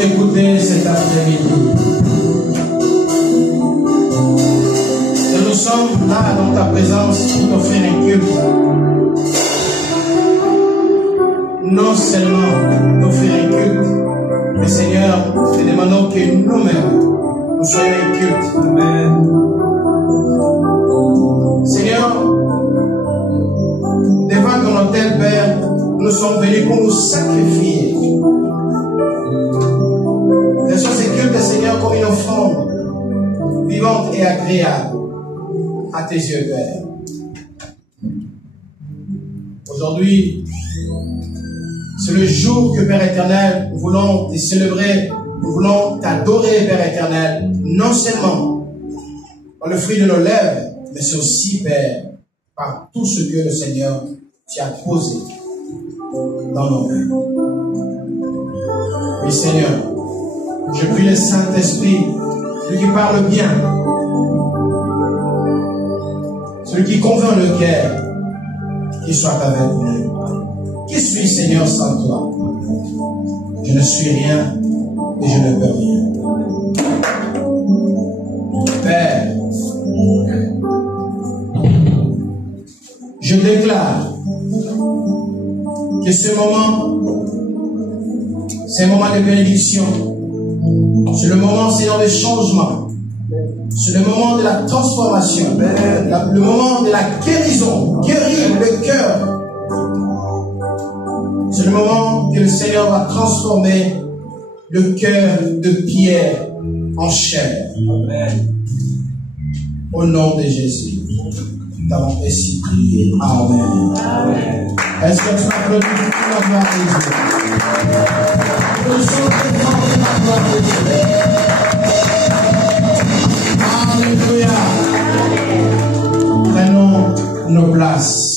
t'écouter cet après-midi. Et nous sommes là dans ta présence pour t'offrir un culte. Non seulement t'offrir un culte, mais Seigneur, te demandons que nous-mêmes, nous soyons un culte. Amen. Seigneur, devant ton autel, Père, nous sommes venus pour nous sacrifier. Reçois ce culte, Seigneur, comme une offrande vivante et agréable à tes yeux, Père. Aujourd'hui, c'est le jour que, Père éternel, nous voulons te célébrer, nous voulons t'adorer, Père éternel, non seulement par le fruit de nos lèvres, mais c'est aussi, Père, par tout ce que le Seigneur t'y a posé dans nos mains. Oui, Seigneur, je prie le Saint-Esprit, celui qui parle bien, celui qui convainc le cœur, qu'il soit avec nous. Qui suis, Seigneur, sans toi? Je ne suis rien et je ne peux rien. Père, je déclare que ce moment, c'est un moment de bénédiction. C'est le moment, Seigneur, de changement. C'est le moment de la transformation. Le moment de la guérison. Guérir le cœur. C'est le moment que le Seigneur va transformer le cœur de pierre en chair. Amen. Au nom de Jésus, nous avons ainsi prié. Amen. Amen. Est-ce que tu m'applaudis pour la gloire de Dieu? Nous sommes pour la gloire de Dieu. Alléluia. Prenons nos places.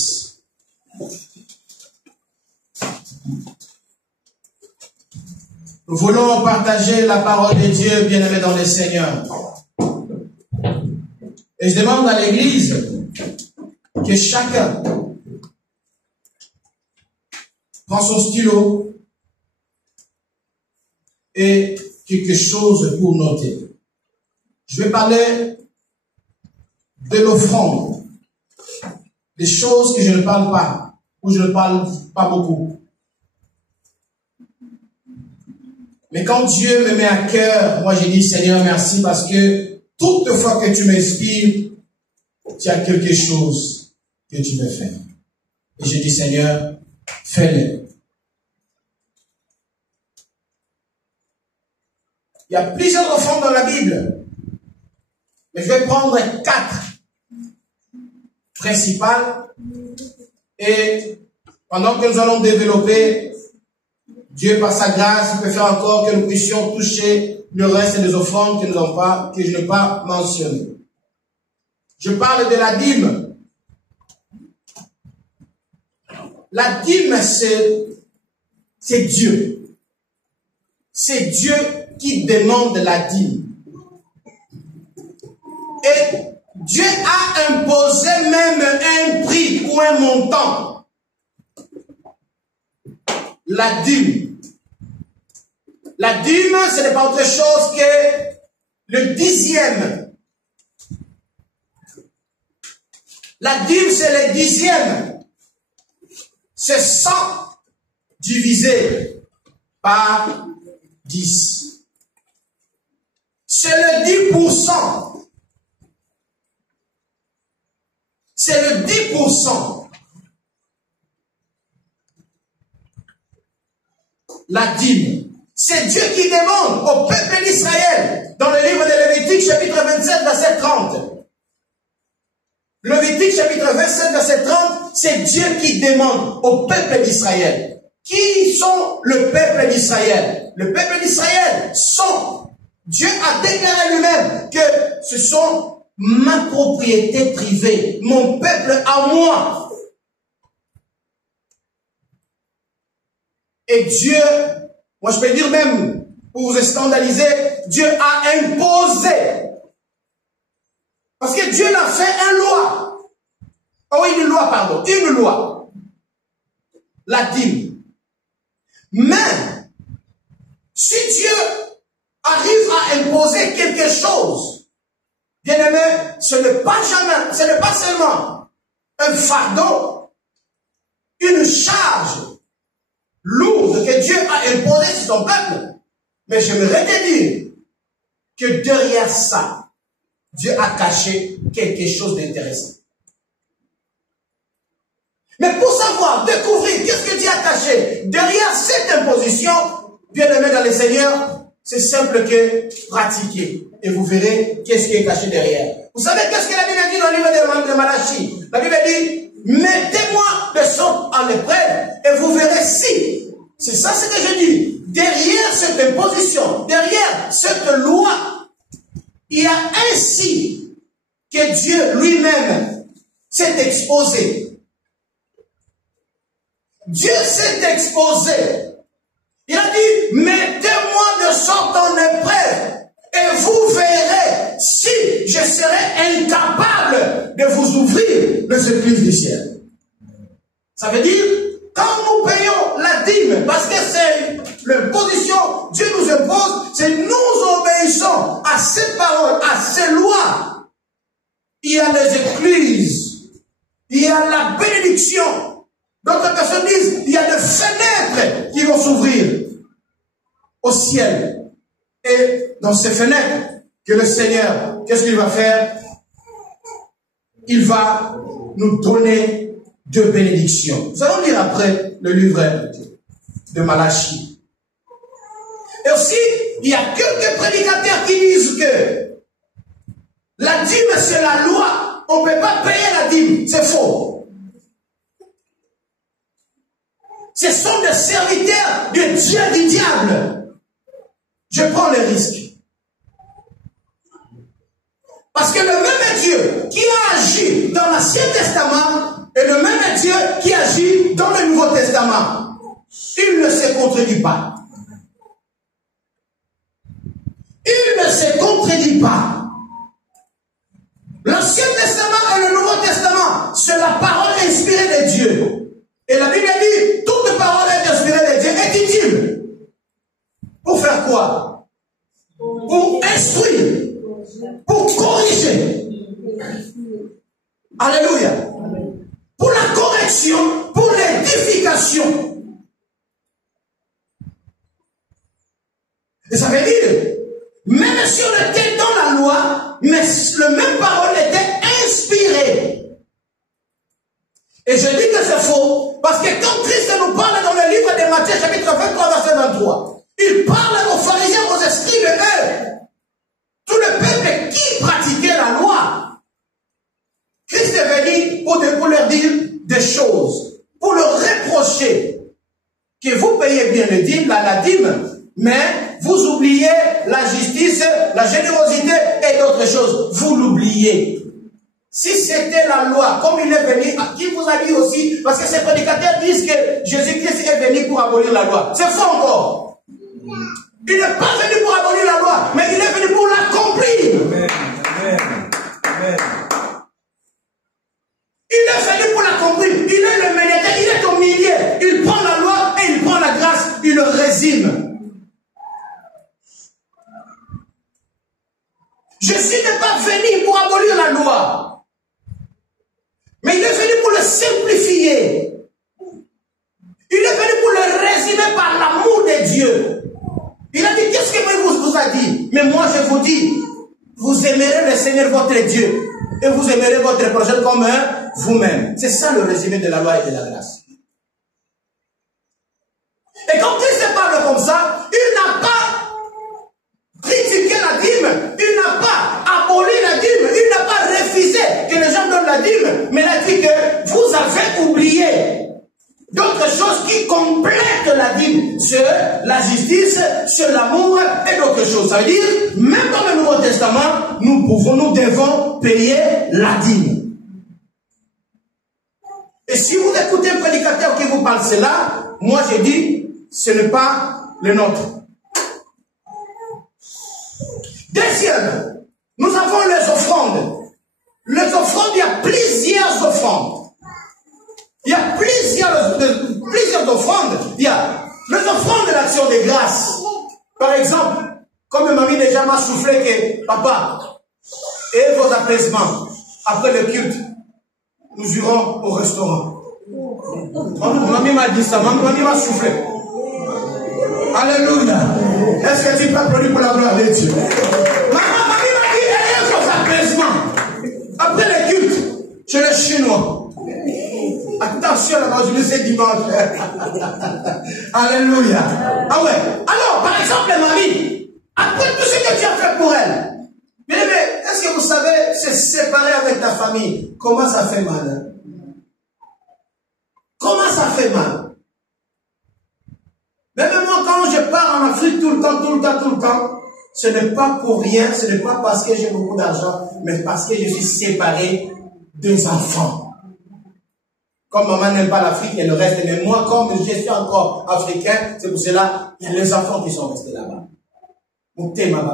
Nous voulons partager la parole de Dieu, bien-aimés dans le Seigneur. Et je demande à l'Église que chacun prend son stylo et quelque chose pour noter. Je vais parler de l'offrande, des choses que je ne parle pas, ou je ne parle pas beaucoup. Mais quand Dieu me met à cœur, moi j'ai dit Seigneur merci parce que toutefois que tu m'inspires, tu as quelque chose que tu veux faire. Et j'ai dit Seigneur, fais-le. Il y a plusieurs offrandes dans la Bible, mais je vais prendre 4 principales et pendant que nous allons développer, Dieu, par sa grâce, peut faire encore que nous puissions toucher le reste des offrandes que je n'ai pas mentionnées. Je parle de la dîme. La dîme, c'est Dieu. C'est Dieu qui demande la dîme. Et Dieu a imposé même un prix ou un montant. La dîme. La dîme, ce n'est pas autre chose que le 10e. La dîme, c'est le 10e. C'est 100 divisé par 10. C'est le 10%. C'est le 10%. La dîme. C'est Dieu qui demande au peuple d'Israël dans le livre de Lévitique chapitre 27 verset 30. Lévitique chapitre 27 verset 30, c'est Dieu qui demande au peuple d'Israël. Qui sont le peuple d'Israël? Le peuple d'Israël sont, Dieu a déclaré lui-même que ce sont ma propriété privée, mon peuple à moi. Et Dieu, moi je peux dire même, pour vous scandaliser, Dieu a imposé. Parce que Dieu l'a fait une loi. Oh, une loi, pardon, une loi. La dîme. Mais, Si Dieu arrive à imposer quelque chose, bien aimé, ce n'est pas seulement un fardeau, une charge lourde que Dieu a imposée sur son peuple, mais j'aimerais te dire que derrière ça, Dieu a caché quelque chose d'intéressant. Mais pour savoir, découvrir qu'est-ce que Dieu a caché derrière cette imposition, bien aimé dans le Seigneur, c'est simple que pratiquer. Et vous verrez qu'est-ce qui est caché derrière. Vous savez qu'est-ce que la Bible dit dans le livre de Malachie? La Bible dit, mettez-moi de sorte en épreuve et vous verrez si. C'est ça ce que je dis. Derrière cette imposition, derrière cette loi, il y a ainsi que Dieu lui-même s'est exposé. Dieu s'est exposé. Il a dit, mettez-moi de sorte en épreuve et vous verrez si je serai incapable de vous ouvrir les écluses du ciel. Ça veut dire, quand nous payons la dîme, parce que c'est l'imposition, Dieu nous impose, c'est nous obéissons à ces paroles, à ces lois. Il y a les écluses, il y a la bénédiction. D'autres personnes disent, il y a des fenêtres qui vont s'ouvrir au ciel. Et dans ces fenêtres, que le Seigneur, qu'est-ce qu'il va faire? Il va nous donner de bénédictions. Nous allons lire après le livre de Malachie. Et aussi, il y a quelques prédicateurs qui disent que la dîme, c'est la loi. On ne peut pas payer la dîme. C'est faux. Ce sont des serviteurs de Dieu, du diable. Je prends le risque. Parce que le même Dieu qui a agi dans l'Ancien Testament est le même Dieu qui agit dans le Nouveau Testament. Il ne se contredit pas. Il ne se contredit pas. L'Ancien Testament et le Nouveau Testament, c'est la parole inspirée de Dieu. Et la Bible dit, toute parole est inspirée de Dieu, est utile. Pour faire quoi? Pour instruire, pour corriger. Alléluia. Pour la correction, pour l'édification. Et ça veut dire, même si on était dans la loi, mais le même parole était inspirée. Et je dis que c'est faux, parce que quand Christ nous parle dans le livre de Matthieu, chapitre 23, verset 23, il parle aux pharisiens, aux esprits de eux, tout le peuple qui pratiquait la loi. Christ est venu pour leur dire des choses, pour leur reprocher que vous payez bien le dîme, la dîme, mais vous oubliez la justice, la générosité et d'autres choses. Vous l'oubliez. Si c'était la loi, comme il est venu, qui vous a dit aussi, parce que ces prédicateurs disent que Jésus-Christ est venu pour abolir la loi. C'est faux encore. Il n'est pas venu pour abolir la loi, mais il est venu pour l'accomplir. Amen. Amen. Amen. Il est venu pour l'accomplir. Il est le médiateur, il est au milieu. Il prend la loi et il prend la grâce, il le résume. Jésus n'est pas venu pour abolir la loi. Mais il est venu pour le simplifier. Il est venu pour le résumer par l'amour de Dieu. Il a dit, qu'est-ce que Moïse vous a dit? Mais moi je vous dis, vous aimerez le Seigneur votre Dieu et vous aimerez votre prochain comme vous-même. C'est ça le résumé de la loi et de la grâce. Et quand Christ parle comme ça, il n'a pas critiqué la dîme, il n'a pas aboli la dîme, il n'a pas refusé que les gens donnent la dîme, mais il a dit que vous avez oublié d'autres choses qui complètent la dîme, c'est la justice, c'est l'amour et d'autres choses. Ça veut dire, même dans le Nouveau Testament, nous devons payer la dîme. Et si vous écoutez un prédicateur qui vous parle cela, moi je dis, ce n'est pas le nôtre. Deuxième, nous avons les offrandes. Les offrandes, il y a plusieurs offrandes. Il y a plusieurs offrandes. Il y a les offrandes de l'action de grâce. Par exemple, comme mamie déjà m'a soufflé que, papa, et vos apaisements, après le culte, nous irons au restaurant. Mamie m'a dit ça, mamie m'a soufflé. Alléluia. Est-ce que tu peux applaudir pour la gloire de Dieu? Mamie m'a dit, ayez vos apaisements. Après le culte, chez les Chinois. Attention, la majorité c'est dimanche. Alléluia. Ah ouais. Alors, par exemple, mamie, après tout ce que tu as fait pour elle, mais est-ce que vous savez, se séparer avec ta famille, comment ça fait mal? Hein? Comment ça fait mal? Même moi, quand je pars en Afrique tout le temps, ce n'est pas pour rien, ce n'est pas parce que j'ai beaucoup d'argent, mais parce que je suis séparé des enfants. Comme maman n'aime pas l'Afrique, il y a le reste. Mais moi, comme je suis encore africain, c'est pour cela, il y a les enfants qui sont restés là-bas. Et maman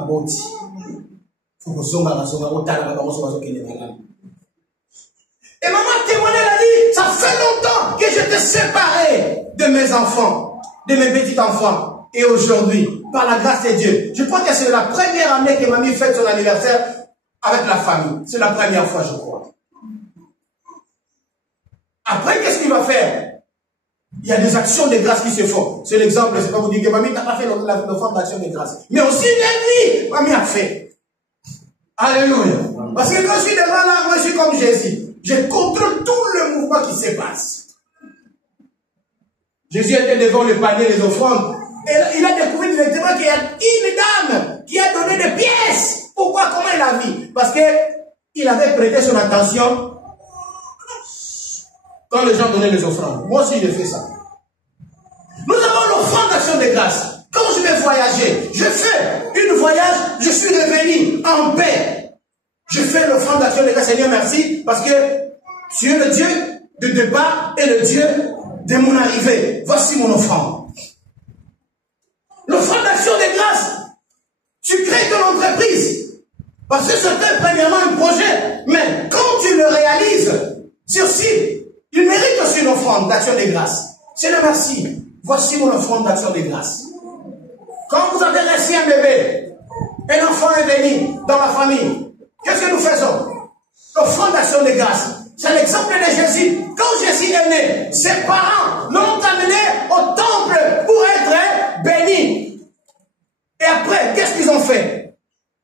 témoignait, elle a dit, ça fait longtemps que j'étais séparé de mes enfants, de mes petits enfants. Et aujourd'hui, par la grâce de Dieu, je crois que c'est la première année que mamie fête son anniversaire avec la famille. C'est la première fois, je crois. Après, qu'est-ce qu'il va faire? Il y a des actions de grâce qui se font. C'est l'exemple, c'est pas vous dire que mamie n'a pas fait l'offrande d'action de grâce. Mais aussi, lundi, mamie a fait. Alléluia. Parce que quand je suis devant là, moi je suis comme Jésus. Je contrôle tout le mouvement qui se passe. Jésus était devant le panier des offrandes. Et il a découvert directement qu'il y a une dame qui a donné des pièces. Pourquoi? Comment il a vu? Parce qu'il avait prêté son attention quand les gens donnaient les offrandes. Moi aussi, j'ai fait ça. Nous avons l'offrande d'action de grâce. Quand je vais voyager, je fais une voyage, je suis revenu en paix. Je fais l'offrande d'action de grâce. Seigneur, merci, parce que tu es le Dieu de départ et le Dieu de mon arrivée. Voici mon offrande. L'offrande d'action de grâce, tu crées ton entreprise. Parce que c'était premièrement un projet. Mais quand tu le réalises, sur site, il mérite aussi une offrande d'action de grâce. Seigneur, merci. Voici mon offrande d'action de grâce. Quand vous avez reçu un bébé, un enfant est venu dans la famille, qu'est-ce que nous faisons? L'offrande d'action de grâce. C'est l'exemple de Jésus. Quand Jésus est né, ses parents l'ont amené au temple pour être béni. Et après, qu'est-ce qu'ils ont fait?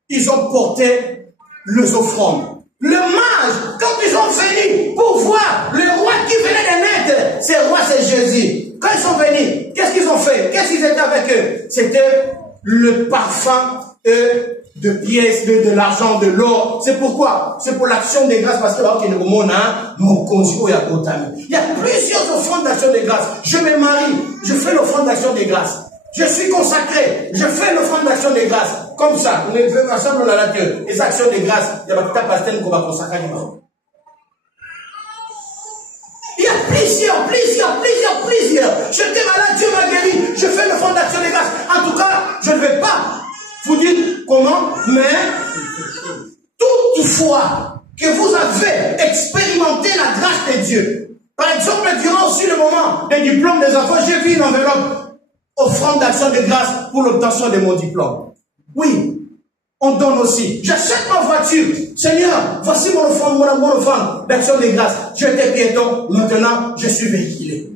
Ils ont porté les offrandes. Le mage, quand ils sont venus pour voir le roi qui venait de naître, ce roi c'est Jésus. Quand ils sont venus, qu'est-ce qu'ils ont fait? Qu'est-ce qu'ils étaient avec eux? C'était le parfum de pièces, de l'argent, de l'or. C'est pourquoi? C'est pour l'action des grâces, parce que il y a plusieurs offrandes d'action des grâces. Je me marie, je fais l'offrande d'action des grâces. Je suis consacré, je fais l'offrande d'action de grâce. Comme ça, on est ensemble dans la nature. Les actions de grâce, il y a pas pastel qu'on va consacrer. Il y a plusieurs. J'étais malade, Dieu m'a guéri. Je fais l'offrande d'action de grâce. En tout cas, je ne vais pas vous dire comment, mais toutefois que vous avez expérimenté la grâce de Dieu. Par exemple, durant aussi le moment des diplômes des enfants, j'ai vu une enveloppe. Offrande d'action de grâce pour l'obtention de mon diplôme. Oui, on donne aussi. J'achète ma voiture. Seigneur, voici mon offrande d'action de grâce. J'étais piéton, maintenant je suis véhiculé.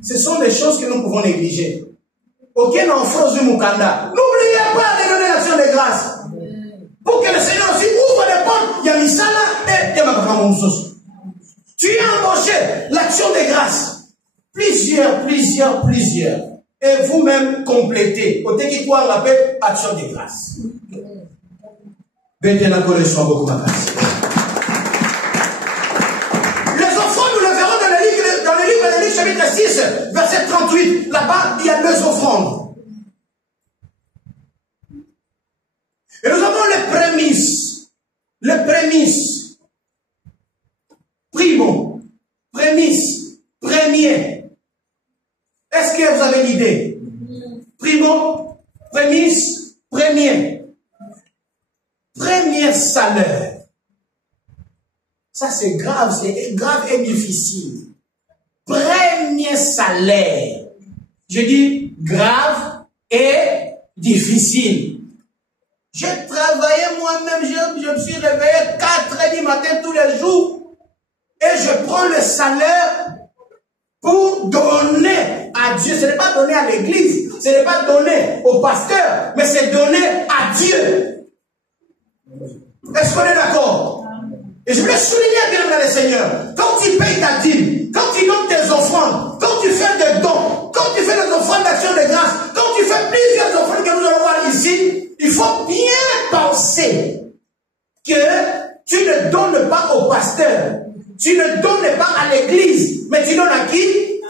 Ce sont des choses que nous pouvons négliger. Aucun enfant de Mukanda. N'oubliez pas de donner l'action de grâce. Pour que le Seigneur aussi ouvre les portes. Il y a Misala et il y a ma. Tu as embauché l'action de grâce. Plusieurs. Et vous-même complétez. Au qui quoi on appelle action de grâce. Les offrandes, nous les verrons dans le livre de Luc chapitre 6, verset 38. Là-bas, il y a 2 offrandes. Et nous avons les prémices. Primo. Premier. Est-ce que vous avez l'idée? Primo, prémisse, premier salaire. Ça c'est grave et difficile. Premier salaire. Je dis grave et difficile. difficile. J'ai travaillé moi-même, je me suis réveillé 4h du matin tous les jours et je prends le salaire pour donner à Dieu. Ce n'est pas donner à l'église, ce n'est pas donner au pasteur, mais c'est donner à Dieu. Est-ce qu'on est d'accord? Et je voulais souligner, bien dans le Seigneur, quand tu payes ta dîme, quand tu donnes tes offrandes, quand tu fais des dons, quand tu fais des offrandes d'action de grâce, quand tu fais plusieurs offrandes que nous allons voir ici, il faut bien penser que tu ne donnes pas au pasteur, tu ne donnes pas à l'église, mais tu donnes à qui?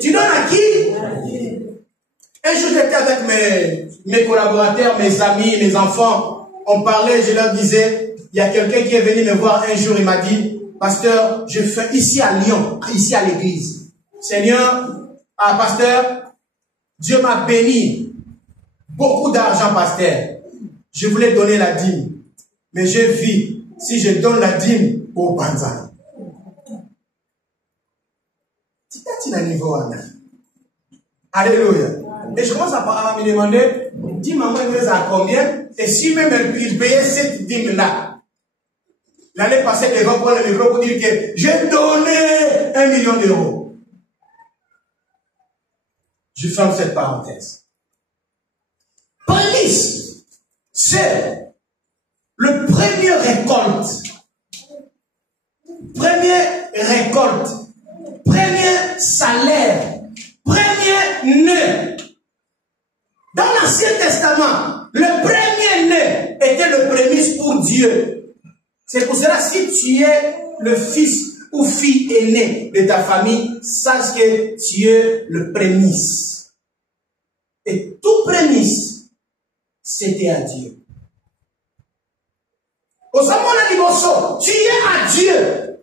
Tu donnes à qui? Un jour j'étais avec mes collaborateurs, mes amis, mes enfants, on parlait, je leur disais, il y a quelqu'un qui est venu me voir un jour, il m'a dit, pasteur, je fais ici à Lyon, ici à l'église. Seigneur, pasteur, Dieu m'a béni, beaucoup d'argent, pasteur. Je voulais donner la dîme, mais j'ai vu, si je donne la dîme au Banzan. Alléluia. Et je commence à me demander, dis maman, il me à combien? Et si même il payait cette dîme-là, il allait passer devant pour le micro pour dire que j'ai donné 1 million d'euros. Je ferme cette parenthèse. Police, c'est le premier récolte. Premier salaire, premier nœud. Dans l'Ancien Testament, le premier nœud était le prémisse pour Dieu. C'est pour cela, si tu es le fils ou fille aîné de ta famille, sache que tu es le prémisse. Et tout prémisse, c'était à Dieu. Au Zamona Liboso, tu es à Dieu.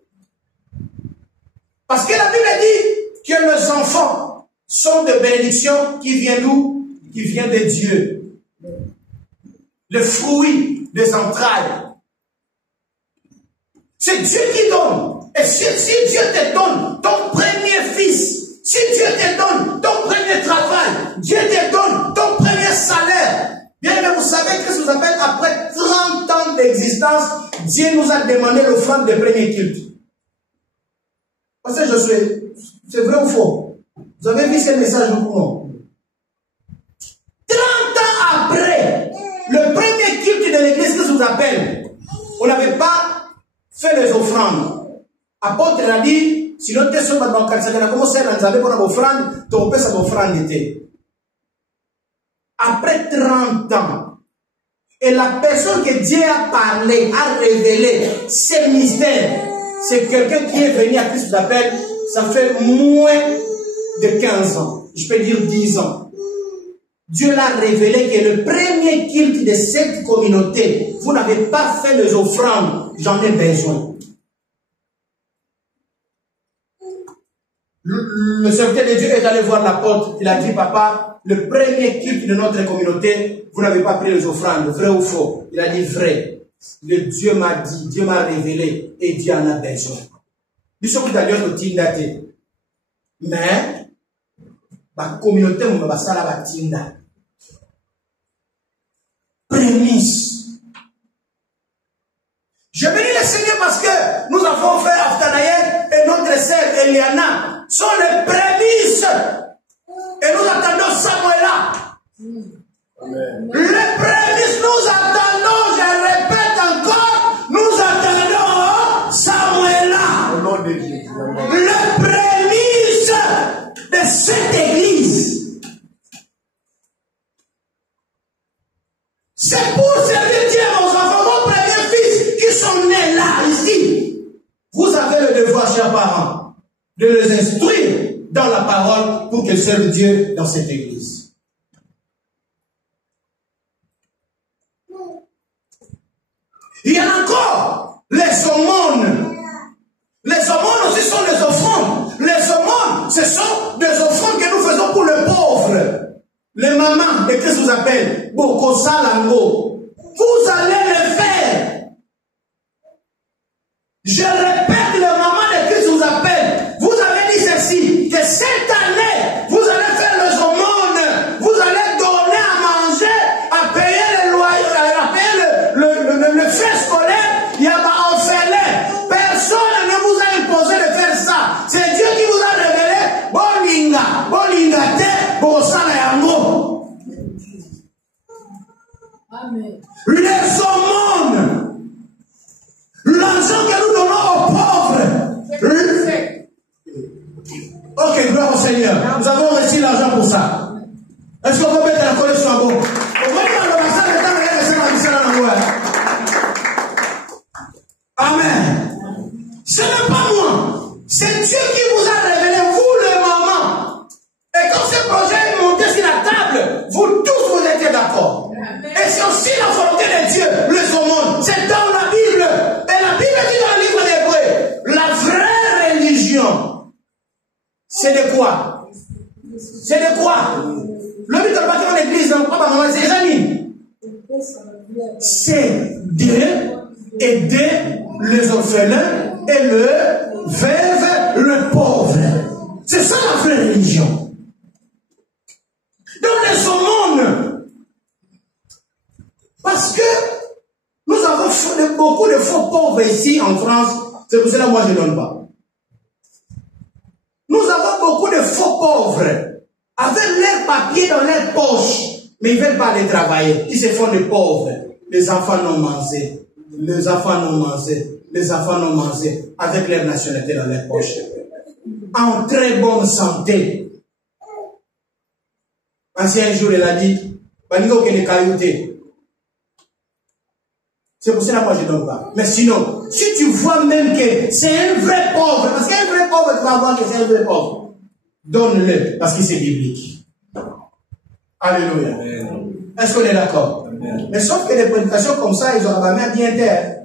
Parce que la Bible dit que les enfants sont de bénédictions qui viennent d'où? Qui viennent de Dieu. Le fruit des entrailles. C'est Dieu qui donne. Et si Dieu te donne ton premier fils, si Dieu te donne ton premier travail, Dieu te donne ton premier salaire, bien aimé, vous savez que ce qu'on appelle après 30 ans d'existence, Dieu nous a demandé l'offrande de premier culte. Parce que c'est vrai ou faux? Vous avez vu ce message ou non? 30 ans après, le premier culte de l'église que je vous appelle, on n'avait pas fait les offrandes. Apôtre a dit, sinon tu es sur le quartier, on a commencé à nous avoir une offrande, tu peux cette offrande était. Après 30 ans, et la personne que Dieu a parlé, a révélé, ces mystères, c'est quelqu'un qui est venu à Christ d'appel, ça fait moins de 15 ans, je peux dire 10 ans. Dieu l'a révélé que le premier culte de cette communauté, vous n'avez pas fait les offrandes, j'en ai besoin. Le serviteur de Dieu est allé voir l'apôtre, il a dit, papa, le premier culte de notre communauté, vous n'avez pas pris les offrandes, vrai ou faux? Il a dit vrai. Le Dieu m'a dit, Dieu m'a révélé, et Dieu en a besoin. Mais, la communauté, on va ça la tinda. Prémisse. Je bénis le Seigneur parce que nous avons fait Aftanaïen et notre sœur Eliana sont les prémices. Et nous attendons Samuel-là. Les prémices, nous attendons, je répète encore, nous attendons Samuel-là. Les prémices de cette église. C'est pour servir Dieu aux enfants, vos premiers fils qui sont nés là, ici. Vous avez le devoir, chers parents, de les instruire dans la parole pour qu'ils servent Dieu dans cette église. Il y a encore les aumônes. Les aumônes aussi sont des offrandes. Les aumônes, ce sont des offrandes que nous faisons pour les pauvres. Les mamans de Christ vous appellent Bokosa Lango. Vous allez le faire. Je répète, les mamans de Christ vous appellent. Vous avez dit ceci, que cette année, vous allez faire les aumônes. Vous allez donner à manger à Amen. Les aumônes, l'argent que nous donnons aux pauvres. Ok, gloire au Seigneur. Nous avons reçu l'argent pour ça. Est-ce qu'on peut mettre la colère sur un bon? Amen. Ce n'est pas moi. C'est Dieu qui vous a révélé, vous les mamans. Et quand ce projet est monté sur la table, vous tous vous étiez d'accord. Et c'est aussi la volonté de Dieu, les aumônes. C'est dans la Bible. Et la Bible dit dans le livre d'Hébreux, la vraie religion, c'est de quoi? C'est de quoi? Le but de la bâtiment de l'église, papa, maman, c'est les amis. C'est d'aider les orphelins et le veuve, le pauvre. C'est ça la vraie religion. Donc les aumônes, parce que nous avons beaucoup de faux pauvres ici en France, c'est pour cela que moi je ne donne pas. Nous avons beaucoup de faux pauvres avec leurs papiers dans leurs poches, mais ils ne veulent pas aller travailler. Ils se font des pauvres. Les enfants n'ont mangé. Les enfants n'ont mangé. Les enfants n'ont mangé avec leur nationalité dans leurs poches. En très bonne santé. Ancien jour, il a dit, c'est pour cela que moi je ne donne pas. Mais sinon, si tu vois même que c'est un vrai pauvre, parce qu'un vrai pauvre, tu vas voir que c'est un vrai pauvre, donne-le, parce que c'est biblique. Alléluia. Est-ce qu'on est d'accord? Mais sauf que des prédications comme ça, ils auront bien bien terre.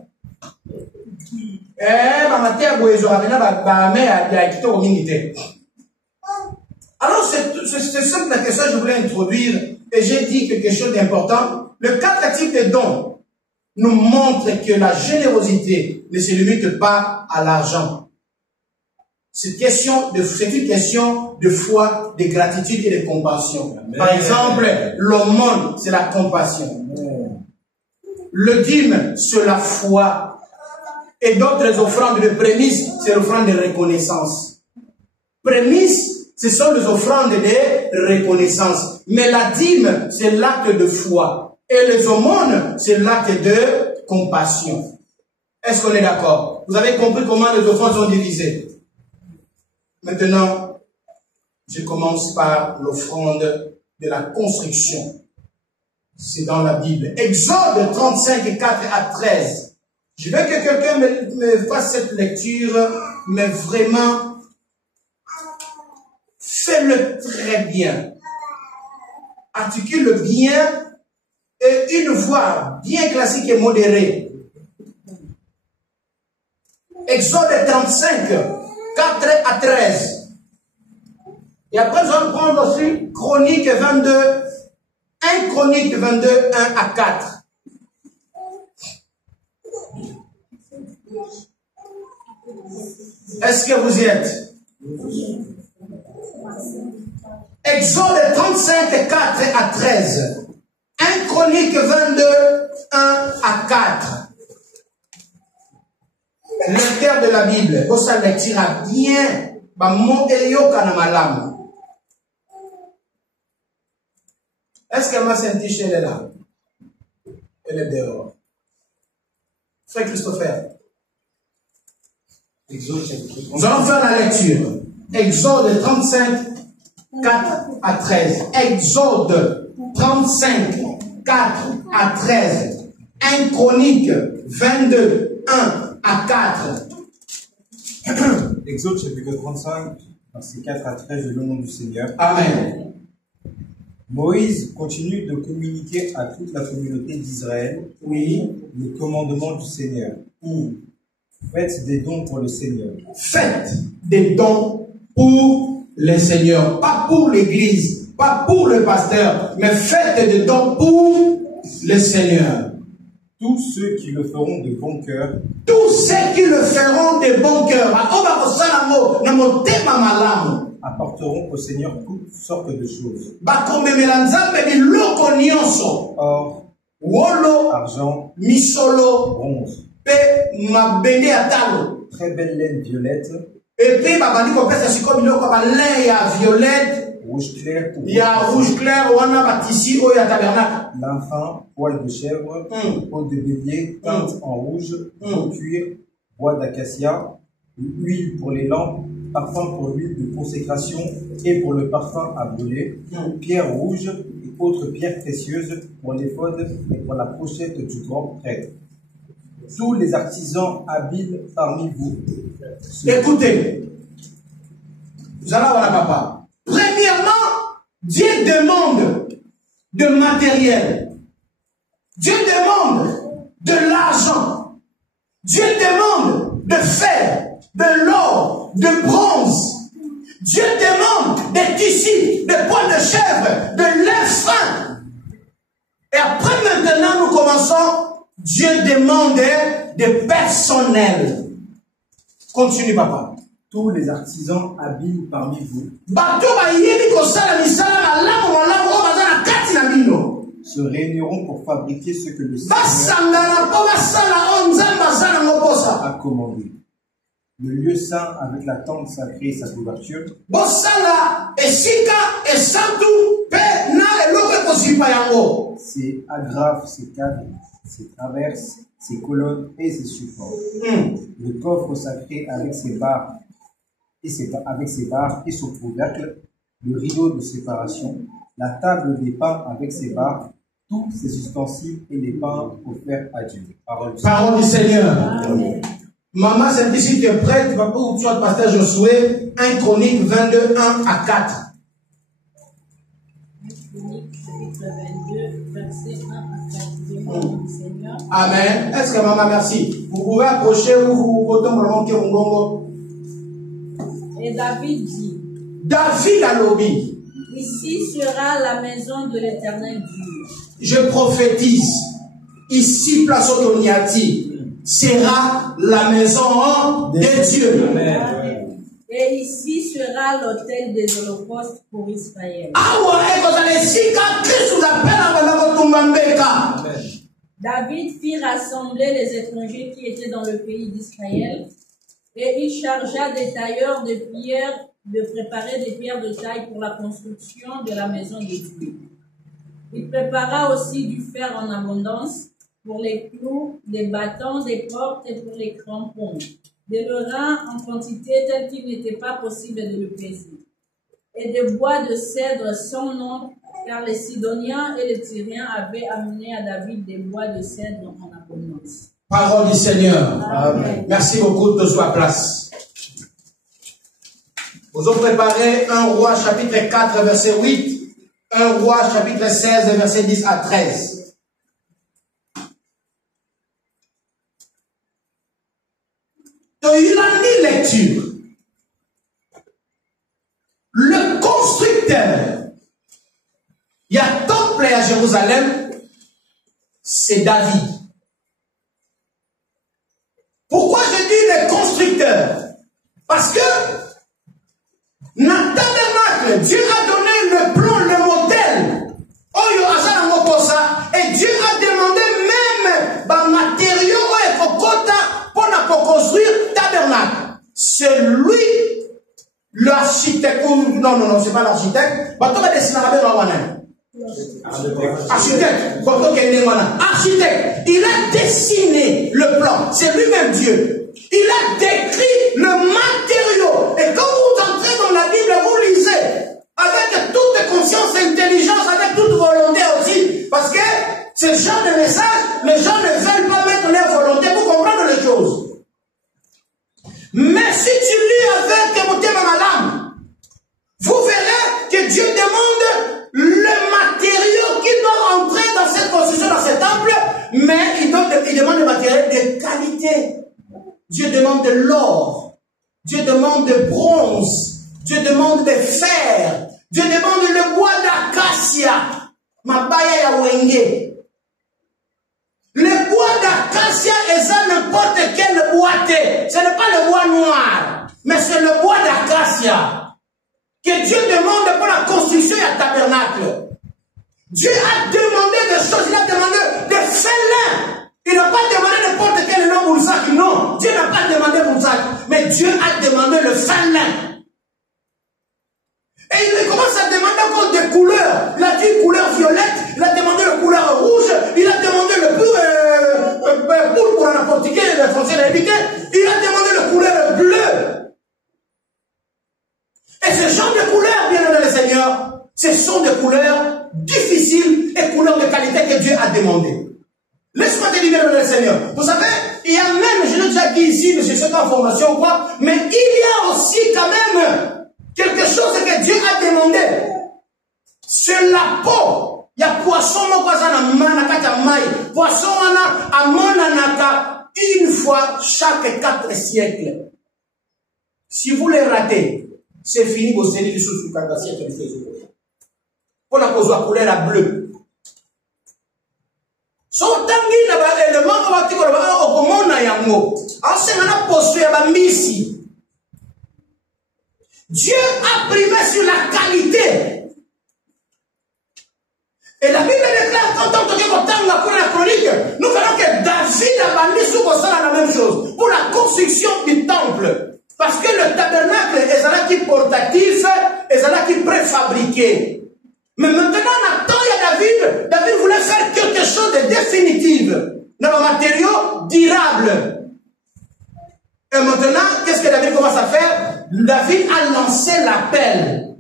Alors, c'est simple la question que je voulais introduire, et j'ai dit quelque chose d'important. Le quatre types de dons nous montre que la générosité ne se limite pas à l'argent. C'est une question de foi, de gratitude et de compassion. Amen. Par exemple, l'aumône, c'est la compassion. Amen. Le dîme, c'est la foi. Et d'autres offrandes de prémices, c'est l'offrande de reconnaissance. Prémices, ce sont les offrandes de reconnaissance. Mais la dîme, c'est l'acte de foi. Et les aumônes, c'est l'acte de compassion. Est-ce qu'on est d'accord? Vous avez compris comment les offrandes sont divisées? Maintenant, je commence par l'offrande de la construction. C'est dans la Bible. Exode 35, 4 à 13. Je veux que quelqu'un me fasse cette lecture, mais vraiment, fais-le très bien. Articule bien et une voix bien classique et modérée. Exode 35, 4 à 13. Et après, nous allons prendre aussi Chronique 22, 1 Chronique 22, 1 à 4. Est-ce que vous y êtes? Exode 35, 4 à 13. 1 Chronique 22, 1 à 4. Lecteur de la Bible, vous ça lectira bien. Est-ce qu'elle m'a senti chez elle là? Elle est dehors. Frère Christopher. Nous allons faire la lecture. Exode 35, 4 à 13. Exode 35, 4 à 13. 1 Chronique 22, 1 à 4. Exode chapitre 35, versets 4 à 13, le nom du Seigneur. Amen. Moïse continue de communiquer à toute la communauté d'Israël les commandements du Seigneur. Faites des dons pour le Seigneur. Faites des dons pour le Seigneur. Pas pour l'église, pas pour le pasteur, mais faites des dons pour le Seigneur. Tous ceux qui le feront de bon cœur. Tous ceux qui le feront de bon cœur. Apporteront au Seigneur toutes sortes de choses. Or, argent, bronze, très belle laine violette, rouge clair ou il y a rouge clair, on a bâti ou il y a tabernacle. L'enfant, poil de chèvre, peau de bélier, teinte en rouge, cuir, bois d'acacia, huile pour les lampes, parfum pour l'huile de consécration et pour le parfum à brûler, pierre rouge et autres pierres précieuses pour l'éphod et pour la pochette du grand prêtre. Tous les artisans habiles parmi vous. Écoutez, vous allez voir papa. Premièrement, Dieu demande de matériel. Dieu demande de l'argent. Dieu demande de fer, de l'or, de bronze. Dieu demande des tissus, des poils de chèvre, de lait fin. Et après maintenant, nous commençons. Dieu demande des personnels. Continue, papa. Tous les artisans habiles parmi vous se réuniront pour fabriquer ce que le Seigneur a commandé. Le lieu saint avec la tente sacrée et sa couverture. Ses agrafes, ses cadres, ses traverses, ses colonnes et ses supports. Le coffre sacré avec ses barres et son couvercle, le rideau de séparation, la table des pains avec ses barres, tous ses ustensiles et les pains offerts à Dieu. Parole du Seigneur. Amen. Maman, c'est ici tu es prête, tu vas pour toi, pasteur Josué, 1 Chronique 22, 1 à 4. 1 Chronique, chapitre 22, verset 1 à 4. Seigneur. Amen. Est-ce que maman, merci. Vous pouvez approcher ou vous retombez mon gongo. Et David dit. David a lobby. Ici sera la maison de l'Éternel Dieu. Je prophétise. Ici, place Otoniati, sera la maison de Dieu. Amen. Et ici sera l'autel des holocaustes pour Israël. David fit rassembler les étrangers qui étaient dans le pays d'Israël, et il chargea des tailleurs de pierre de préparer des pierres de taille pour la construction de la maison de Dieu. Il prépara aussi du fer en abondance pour les clous, des bâtons, des portes et pour les crampons, de l'orin en quantité telle qu'il n'était pas possible de le peser, et des bois de cèdre sans nombre, car les Sidoniens et les Tyriens avaient amené à David des bois de cèdre en abondance. Parole du Seigneur. Amen. Merci beaucoup de soi place. Vous avez préparé 1 Roi chapitre 4 verset 8, 1 Roi chapitre 16 verset 10 à 13. Lecture. Le constructeur, il y a temple à Jérusalem, c'est David. Pourquoi je dis le constructeur? Parce que dans le tabernacle, Dieu a donné le plan, le modèle. Et Dieu a demandé même des matériaux pour construire le tabernacle. C'est lui l'architecte. Non, c'est pas l'architecte. Architecte, il a dessiné le plan. C'est lui-même Dieu. Il a décrit le matériau. Et quand vous entrez dans la Bible, vous lisez avec toute conscience et intelligence, avec toute volonté aussi. Parce que ce genre de message, les gens ne veulent pas mettre leur volonté pour comprendre les choses. Mais si tu lis avec mon thème à l'âme, vous verrez que Dieu demande le matériau qui doit entrer dans cette construction, dans ce temple, mais il demande le matériel de qualité. Dieu demande de l'or, Dieu demande de bronze, Dieu demande de fer, Dieu demande le bois d'acacia, mabaya ya wenge. Le bois d'acacia est n'importe quel bois. Ce n'est pas le bois noir, mais c'est le bois d'acacia que Dieu demande pour la construction du tabernacle. Dieu a demandé des choses, il a demandé des félins. Il n'a pas demandé n'importe quel nom boursac, non. Dieu n'a pas demandé boursac, mais Dieu a demandé le félin. Et il commence à demander couleurs. Il a dit couleur violette, il a demandé le couleur rouge, il a demandé le pour en portugais, le français l'habité, il a demandé le couleur bleu. Et ce genre de couleurs, bien dans le Seigneur, ce sont des couleurs difficiles et couleurs de qualité que Dieu a demandé. Laisse-moi te dire dans le Seigneur. Vous savez, il y a même, je l'ai déjà dit ici, mais c'est cette information ou quoi, mais il y a aussi quand même quelque chose que Dieu a demandé. C'est la peau. Il y a poisson, poisson, une fois chaque 4 siècles. Si vous les ratez, c'est fini, vous allez les choses sur 4 siècles. Pour la cause de la couleur bleue. So tangi na ba élément ba tiko ba okomona yango. Asenga na poste ya ba misi. Dieu a primé sur la qualité. Et la Bible déclare quand on entend pour la chronique, nous verrons que David a bandé sous la même chose pour la construction du temple. Parce que le tabernacle est là qui portatif, est là qui préfabriqué. Mais maintenant, David voulait faire quelque chose de définitif, dans un matériau durable. Et maintenant, qu'est-ce que David commence à faire? David a lancé l'appel.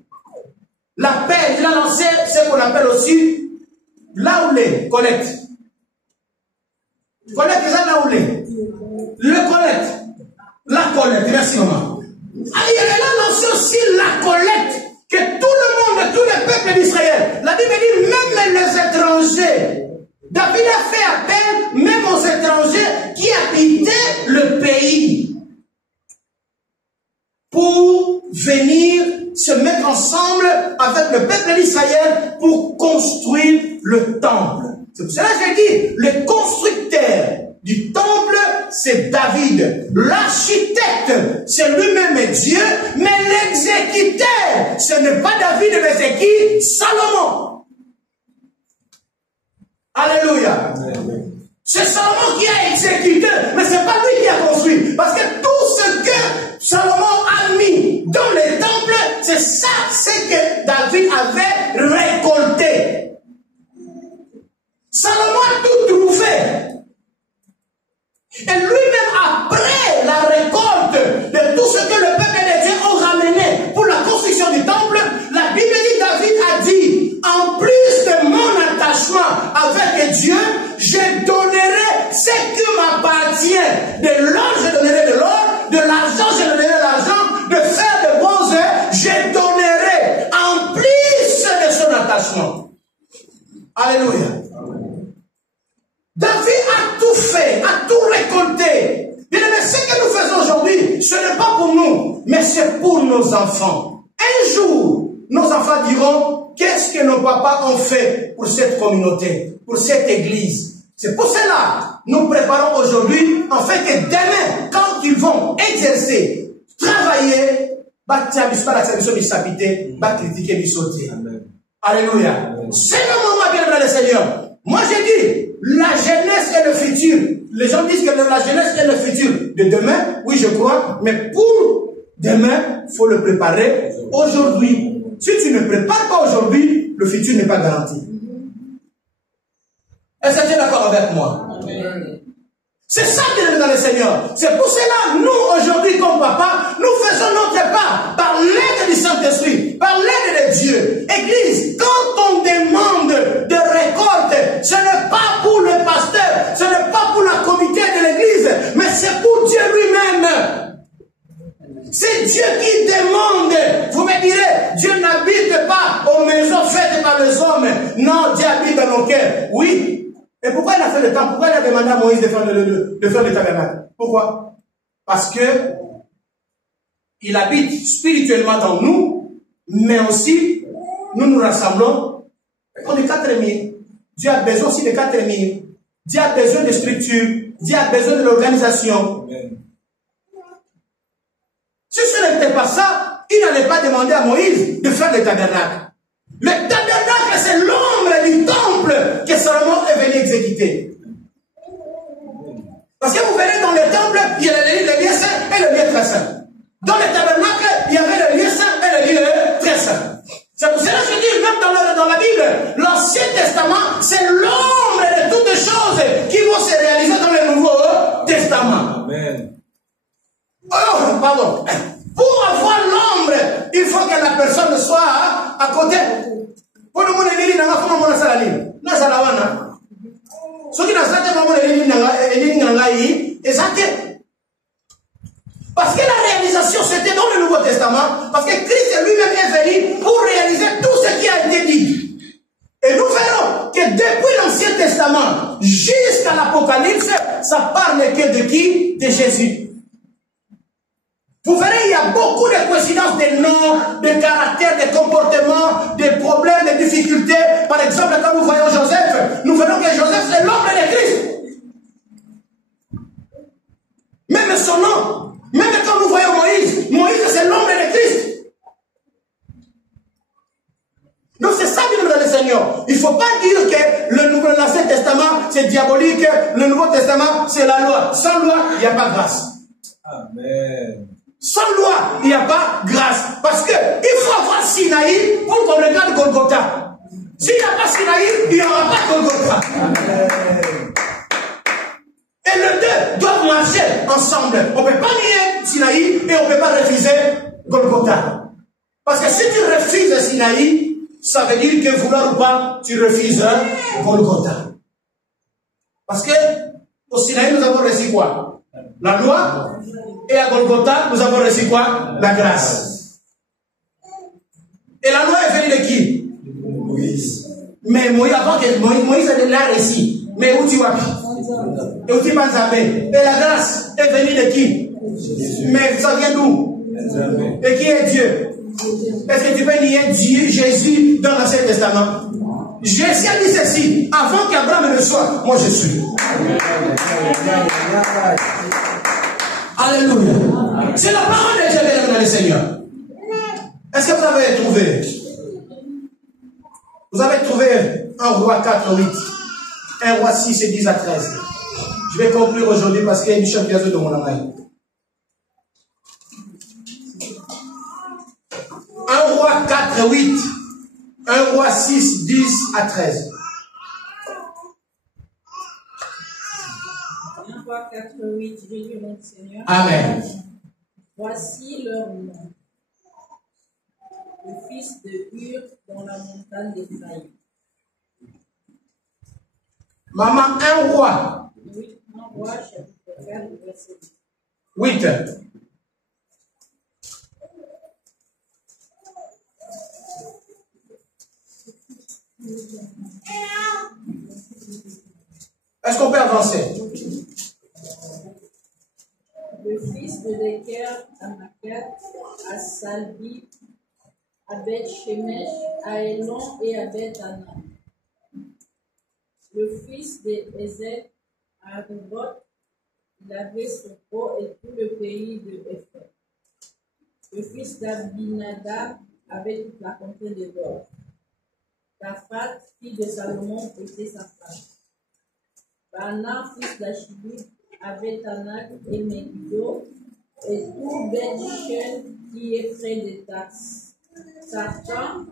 L'appel, il a lancé ce qu'on appelle aussi là où les collecte. Collecte, c'est ça là où les. Le collecte. La collecte, merci maman. Il a lancé aussi la collecte. Que tout le monde, tous les peuples d'Israël, la Bible dit même les étrangers. David a fait appel même aux étrangers qui habitaient le pays pour venir se mettre ensemble avec le peuple d'Israël pour construire le temple. C'est pour cela que j'ai dit, le constructeur du temple, c'est David. L'architecte, c'est lui-même Dieu, mais l'exécuteur, ce n'est pas David, mais c'est qui? Salomon. Alléluia. C'est Salomon qui a exécuté, mais ce n'est pas lui qui a construit. Parce que tout ce que Salomon a mis dans les temples, c'est ça, c'est que David avait récolté. Salomon a tout trouvé. Et lui-même, après la récolte de tout ce que le peuple de Dieu a ramené pour la construction du temple, la Bible dit, David a dit, en plus de mon attachement avec Dieu, je donnerai ce qui m'appartient. De l'or, je donnerai de l'or, de l'argent, je donnerai de l'argent, de fer, de bronze, je donnerai en plus de son attachement. Alléluia. David a tout fait, a tout récolté. Bien aimé, ce que nous faisons aujourd'hui, ce n'est pas pour nous, mais c'est pour nos enfants. Un jour, nos enfants diront, qu'est-ce que nos papas ont fait pour cette communauté, pour cette église. C'est pour cela, nous préparons aujourd'hui, en fait que demain, quand ils vont exercer, travailler, alléluia. C'est le moment, bien aimé le Seigneur. Moi, j'ai dit, la jeunesse est le futur. Les gens disent que la jeunesse est le futur de demain. Oui, je crois. Mais pour demain, il faut le préparer aujourd'hui. Si tu ne prépares pas aujourd'hui, le futur n'est pas garanti. Est-ce que tu es d'accord avec moi? C'est ça qui est dans le Seigneur. C'est pour cela, nous, aujourd'hui, comme papa, nous faisons notre part par l'aide du Saint-Esprit, par l'aide de Dieu. Église, quand on demande de récolte, ce n'est pas pour le pasteur, ce n'est pas pour la comité de l'église, mais c'est pour Dieu lui-même. C'est Dieu qui demande. Vous me direz, Dieu n'habite pas aux maisons faites par les hommes. Non, Dieu habite dans nos cœurs. Oui. Et pourquoi il a fait le temps? Pourquoi il a demandé à Moïse de faire le tabernacle? Pourquoi? Parce que il habite spirituellement dans nous, mais aussi nous nous rassemblons. On est 4000. Dieu a besoin aussi de 4000. Dieu a besoin de structure. Dieu a besoin de l'organisation. Si ce n'était pas ça, il n'allait pas demander à Moïse de faire le tabernacle. Le tabernacle, c'est l'ombre du temple que Salomon est venu exécuter. Parce que vous verrez dans le temple, il y a le lieu saint et le lieu très saint. Dans le tabernacle, il y avait le lieu saint et le lieu très saint. C'est pour cela que je dis, même dans le Parce que la réalisation, c'était dans le Nouveau Testament, parce que Christ lui-même est venu pour réaliser tout ce qui a été dit. Et nous verrons que depuis l'Ancien Testament jusqu'à l'Apocalypse, ça parle que de qui? De Jésus. Vous verrez, il y a beaucoup de coïncidences de noms, de caractères, de comportements, de problèmes, de difficultés. Par exemple, quand nous voyons Joseph, nous verrons que Joseph, c'est l'ombre de Christ. Même son nom, même quand nous voyons Moïse, Moïse, c'est l'ombre de Christ. Donc c'est ça que nous dit le Seigneur. Il ne faut pas dire que l'Ancien Testament, c'est diabolique, le Nouveau Testament, c'est la loi. Sans loi, il n'y a pas grâce. Amen. Sans loi, il n'y a pas grâce. Parce qu'il faut avoir Sinaï pour qu'on regarde Golgotha. S'il n'y a pas Sinaï, il n'y aura pas Golgotha. Et les deux doivent marcher ensemble. On ne peut pas nier Sinaï et on ne peut pas refuser Golgotha. Parce que si tu refuses Sinaï, ça veut dire que vouloir ou pas, tu refuses Golgotha. Parce que au Sinaï, nous avons reçu quoi? La loi. Et à Golgotha, nous avons reçu quoi? La grâce. Et la loi est venue de qui? Moïse. Mais Moïse, avant que Moïse ait là ici. Mais où tu vas? Et où tu vas? Et la grâce est venue de qui? Jésus. Mais ça vient d'où? Et qui est Dieu? Est-ce que tu peux nier Dieu, Jésus dans l'Ancien Testament? Jésus a dit ceci: avant qu'Abraham ne soit, moi je suis. Alléluia. C'est la parole de Dieu, bien le Seigneur. Est-ce que vous avez trouvé? Vous avez trouvé 1 Roi 4, 8, 1 Roi 6 et 10 à 13. Je vais conclure aujourd'hui parce qu'il y a une chose qui est de mon âme. 1 Roi 4, 8, 1 Roi 6, 10 à 13. 1 Roi 4, 8, je lis au nom du Seigneur. Amen. Voici leur nom. Le fils de Hur dans la montagne d'Éphraïm. Maman, 1 Roi. Oui, 1 Roi, chapitre 4, verset 8. Est-ce qu'on peut avancer? Le fils de Deker à Makat, à Salbi, à Beth-Shemesh, à Elon et à Beth-Anna. Le fils d'Ezek à Rubot, il avait Soko et tout le pays de Ephraim. Le fils d'Abinadab avait toute la contrée de Dor. Taphat, fille de Salomon, était sa femme. Bana, fils d'Achibud, avait Tanak et Megiddo, et tout Beth-Shen qui est près de Tartan,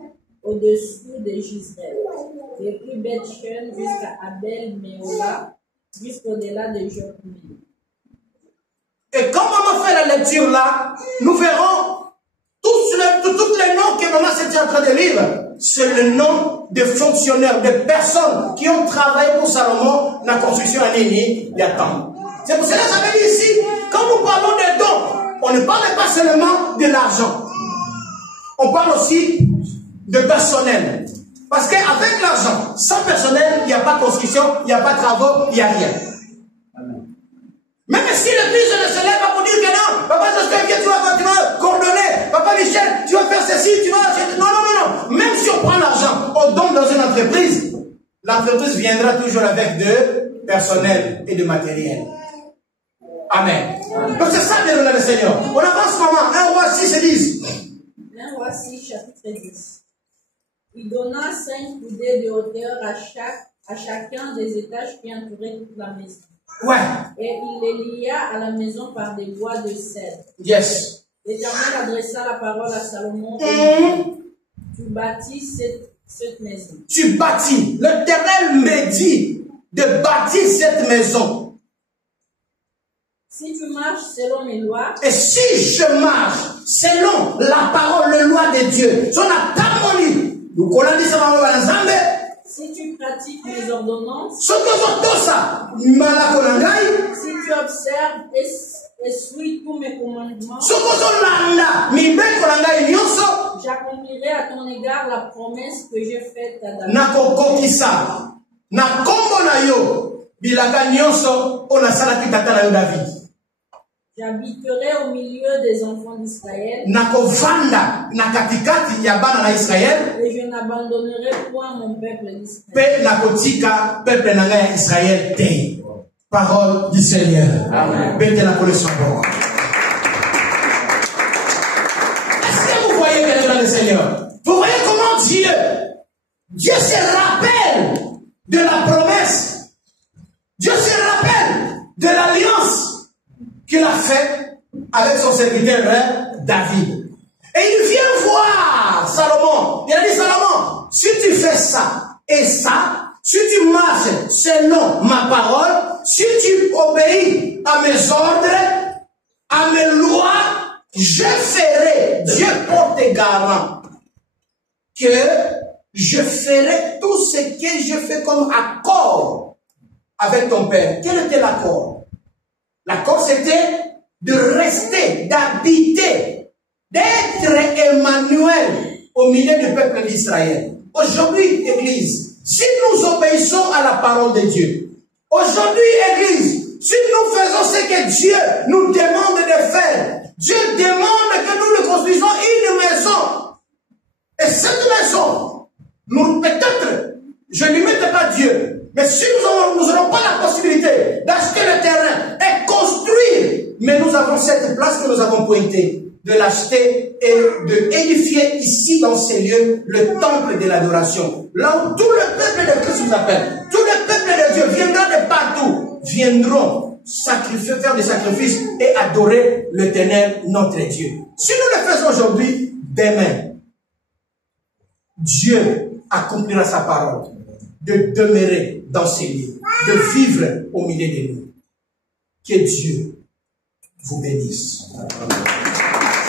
au-dessous de Gisraël. Depuis Beth-Shen jusqu'à Abel-Méola, jusqu'au-delà de Jokmé. Et quand maman fait la lecture là, nous verrons tous les noms que maman s'était en train de lire. C'est le nom de fonctionnaires, de personnes qui ont travaillé pour Salomon dans la construction à Nini il y a temps. C'est pour cela que j'avais dit ici, quand nous parlons des dons, on ne parle pas seulement de l'argent. On parle aussi de personnel. Parce qu'avec l'argent, sans personnel, il n'y a pas de construction, il n'y a pas de travaux, il n'y a rien. Même si l'église ne se lève pas pour dire que non, papa Joseph, tu vas coordonner, papa Michel, tu vas faire ceci, tu vas... Non. Même si on prend l'argent, on donne dans une entreprise, l'entreprise viendra toujours avec de personnel et de matériel. Amen. Donc c'est ça bien le Seigneur. On avance comment? 1 Roi 6 et 10. 1 Roi 6, chapitre 10. Il donna 5 coudées de hauteur à chacun des étages qui entouraient toute la maison. Ouais. Et il les lia à la maison par des bois de cèdre. Yes. L'Éternel adressa la parole à Salomon. Tu bâtis cette maison. Tu bâtis. L'Éternel me dit de bâtir cette maison. Si tu marches selon mes lois. Et si je marche selon la parole, les lois de Dieu. Son harmonie. Nous connaissons ça dans Zambé. Si tu pratiques mes ordonnances, si tu observes et suis tous mes commandements, j'accomplirai à ton égard la promesse que j'ai faite à David. J'habiterai au milieu des enfants d'Israël. Et je n'abandonnerai point mon peuple d'Israël. Parole du Seigneur. Amen. Est-ce que vous voyez bien le Seigneur? Vous voyez comment Dieu se rappelle de la promesse. Dieu se rappelle de l'alliance qu'il a faite avec son serviteur David. Et il vient voir Salomon. Il a dit, Salomon, si tu fais ça et ça, si tu marches selon ma parole, si tu obéis à mes ordres, à mes lois, je ferai, Dieu porte garant, que je ferai tout ce que je fais comme accord avec ton père. Quel était l'accord? L'accord, c'était de rester, d'habiter, d'être Emmanuel au milieu du peuple d'Israël. Aujourd'hui, Église, si nous obéissons à la parole de Dieu, aujourd'hui, Église, si nous faisons ce que Dieu nous demande de faire, Dieu demande que nous lui construisons une maison. Et cette maison, nous peut-être, je ne limite pas Dieu, mais si nous n'aurons pas la possibilité d'acheter le terrain et construire, mais nous avons cette place que nous avons pointée, de l'acheter et de édifier ici dans ces lieux le temple de l'adoration. Là où tout le peuple de Christ nous appelle, tout le peuple de Dieu viendra de partout, viendront sacrifier, faire des sacrifices et adorer l'Éternel, notre Dieu. Si nous le faisons aujourd'hui, demain, Dieu accomplira sa parole de demeurer dans ces lieux, de vivre au milieu de nous. Que Dieu vous bénisse. Amen.